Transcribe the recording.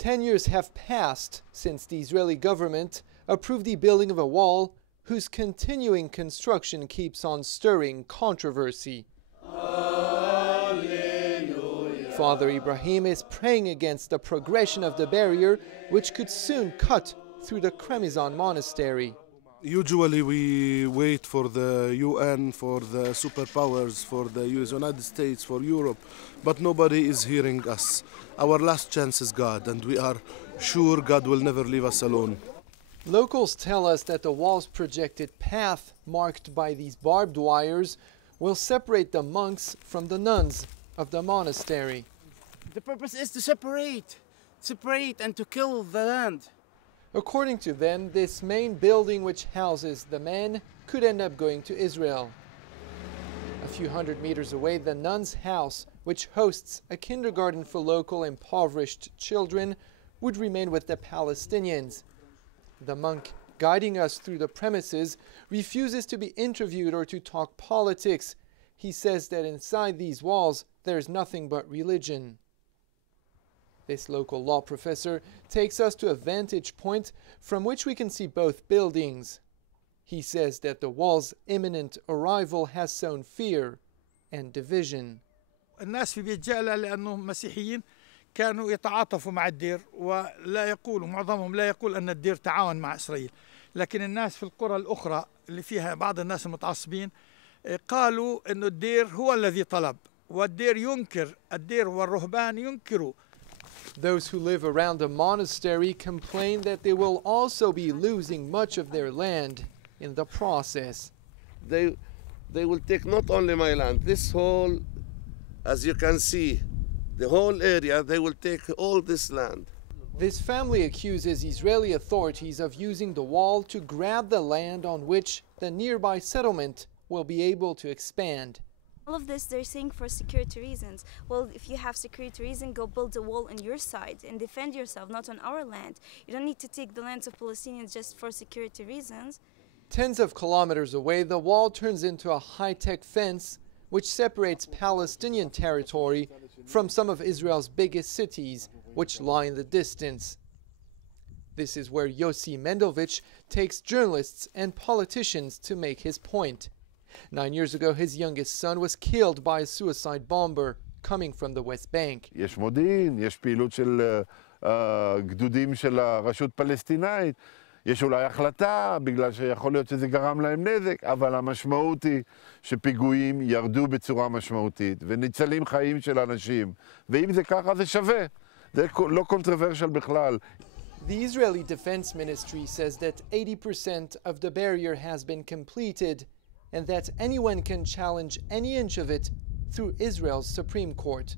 10 years have passed since the Israeli government approved the building of a wall whose continuing construction keeps on stirring controversy. Hallelujah. Father Ibrahim is praying against the progression of the barrier, which could soon cut through the Kremizan monastery. Usually we wait for the UN, for the superpowers, for the United States, for Europe, but nobody is hearing us. Our last chance is God, and we are sure God will never leave us alone. Locals tell us that the wall's projected path, marked by these barbed wires, will separate the monks from the nuns of the monastery. The purpose is to separate and to kill the land. According to them, this main building which houses the men could end up going to Israel. A few hundred meters away, the nuns' house, which hosts a kindergarten for local impoverished children, would remain with the Palestinians. The monk guiding us through the premises refuses to be interviewed or to talk politics. He says that inside these walls there's nothing but religion. This local law professor takes us to a vantage point from which we can see both buildings. He says that the wall's imminent arrival has sown fear and division. الناس في بيت جالة لأنهم مسيحيين كانوا يتعاطفوا مع الدير ولا يقولوا معظمهم لا يقول أن الدير تعاون مع إسرائيل، لكن الناس في القرى الأخرى اللي فيها بعض الناس المتعصبين قالوا أن الدير هو الذي طلب، والدير ينكر، الدير والرهبان ينكروا. Those who live around the monastery complain that they will also be losing much of their land in the process. They will take not only my land, this whole, as you can see, the whole area, they will take all this land. This family accuses Israeli authorities of using the wall to grab the land on which the nearby settlement will be able to expand. All of this they're saying for security reasons. Well, if you have security reason, go build a wall on your side and defend yourself, not on our land. You don't need to take the lands of Palestinians just for security reasons. Tens of kilometers away, the wall turns into a high-tech fence which separates Palestinian territory from some of Israel's biggest cities, which lie in the distance. This is where Yossi Mendelvich takes journalists and politicians to make his point. 9 years ago, his youngest son was killed by a suicide bomber coming from the West Bank. יש מודיעין, יש פעילות של גדודים של הרשות פלסטינאית, יש אולי החלטה בגלל שיכול להיות שזה גרם להם נזק, אבל המשמעות היא שפיגועים ירדו בצורה משמעותית וניצלים חיים של אנשים, ואם זה ככה זה שווה, זה לא קונטרוברשל בכלל. The Israeli Defense Ministry says that 80% of the barrier has been completed and that anyone can challenge any inch of it through Israel's Supreme Court.